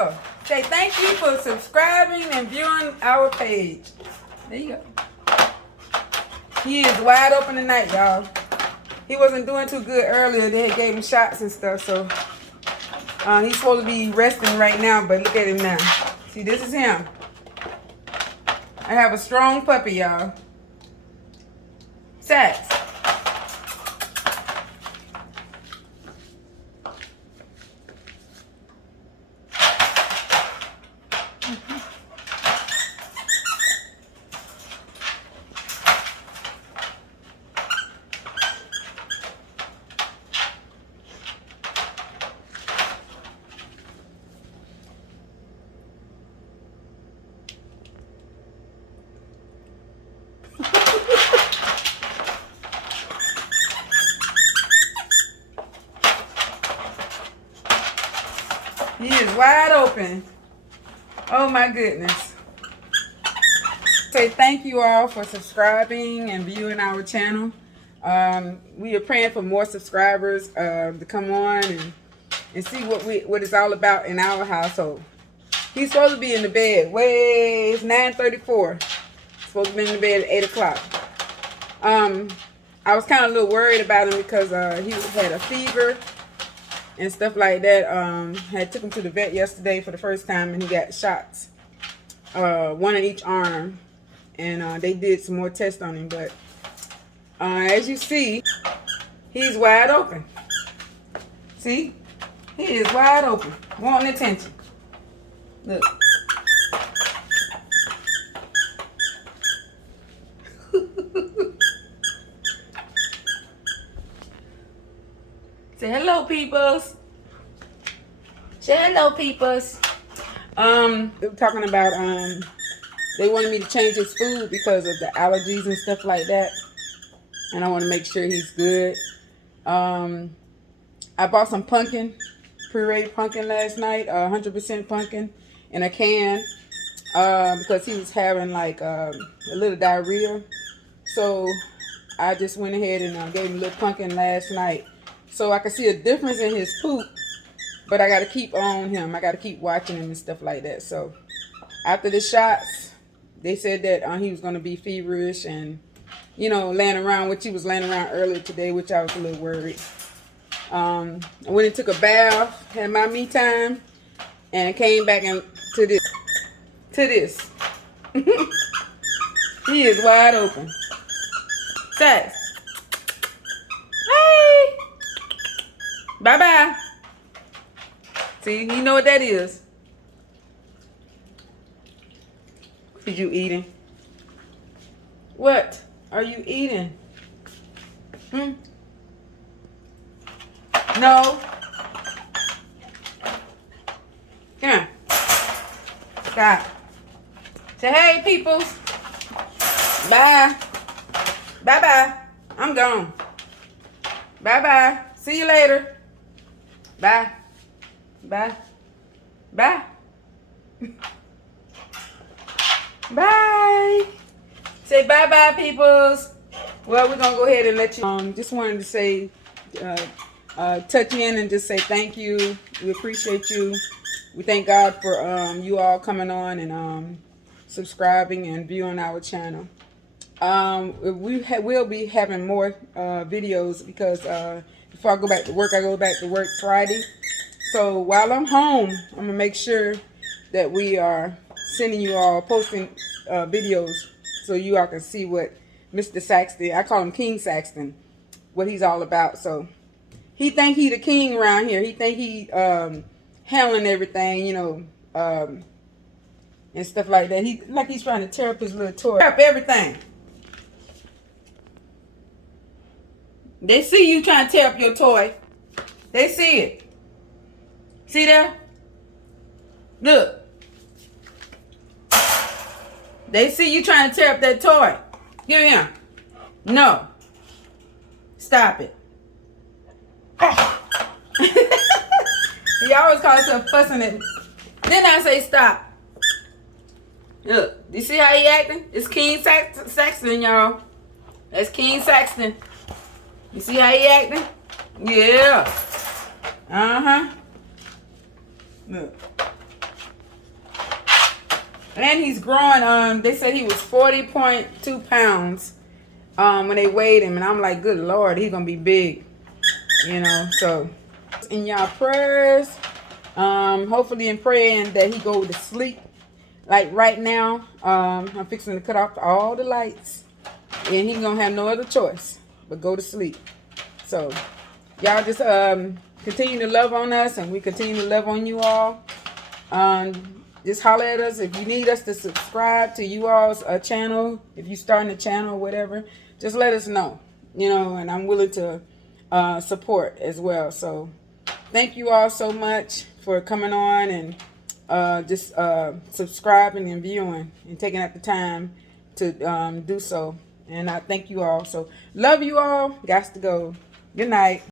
for. Say thank you for subscribing and viewing our page. There you go. He is wide open tonight, y'all. He wasn't doing too good earlier. They had gave him shots and stuff, so he's supposed to be resting right now, but look at him now. See, this is him. I have a strong puppy, y'all. Sax. He is wide open. Oh my goodness. Say thank you all for subscribing and viewing our channel. We are praying for more subscribers to come on and see what it's all about in our household. He's supposed to be in the bed. It's 9:34. Supposed to be in the bed at 8 o'clock. I was kind of a little worried about him because he had a fever and stuff like that. Had took him to the vet yesterday for the first time, and he got shots, one in each arm, and they did some more tests on him. But as you see, he's wide open. See, he is wide open, wanting attention. Look. Say hello, peoples. Say hello, peoples. They were talking about they wanted me to change his food because of the allergies and stuff like that, and I want to make sure he's good. I bought some pumpkin, pureed pumpkin last night, 100% pumpkin in a can, because he was having like a little diarrhea. So I just went ahead and gave him a little pumpkin last night. So I can see a difference in his poop, but I got to keep on him. I got to keep watching him and stuff like that. So after the shots, they said that he was going to be feverish and, laying around, which he was laying around earlier today, which I was a little worried. I went and took a bath, had my me time, and came back to this. He is wide open. Sax. Hey. Bye-bye. See, you know what that is. What are you eating? What are you eating? No. Come on. Stop. Say, hey, peoples. Bye. Bye-bye. I'm gone. Bye-bye. See you later. Bye. Bye. Bye. Bye. Say bye-bye, peoples. Well, we're going to go ahead and let you... just wanted to say... touch in and just say thank you. We appreciate you. We thank God for you all coming on and subscribing and viewing our channel. We'll be having more videos because before I go back to work Friday. So while I'm home, I'm gonna make sure that we are sending you all posting videos so you all can see what Mr. Saxton, I call him King Saxton, what he's all about. So he think he the king around here. He think he handling everything, and stuff like that. He's trying to tear up his little toy. Tear up everything. They see you trying to tear up your toy. They see it. See there? Look. They see you trying to tear up that toy. Give me here. No. Stop it. He always calls himself fussing at me. Then I say stop. Look, you see how he acting? It's King Saxton, y'all. That's King Saxton. You see how he acting? Yeah. Uh-huh. Look. And he's growing. They said he was 40.2 pounds when they weighed him. And I'm like, good Lord, he's going to be big. You know, so in y'all prayers, hopefully in praying that he go to sleep. Like right now, I'm fixing to cut off all the lights. And he going to have no other choice but go to sleep. So y'all just continue to love on us, and we continue to love on you all. Just holler at us if you need us to subscribe to you all's channel. If you starting a channel or whatever, just let us know. You know, and I'm willing to support as well. So thank you all so much for coming on and just subscribing and viewing and taking out the time to do so. And I thank you all. So love you all. Got to go. Good night.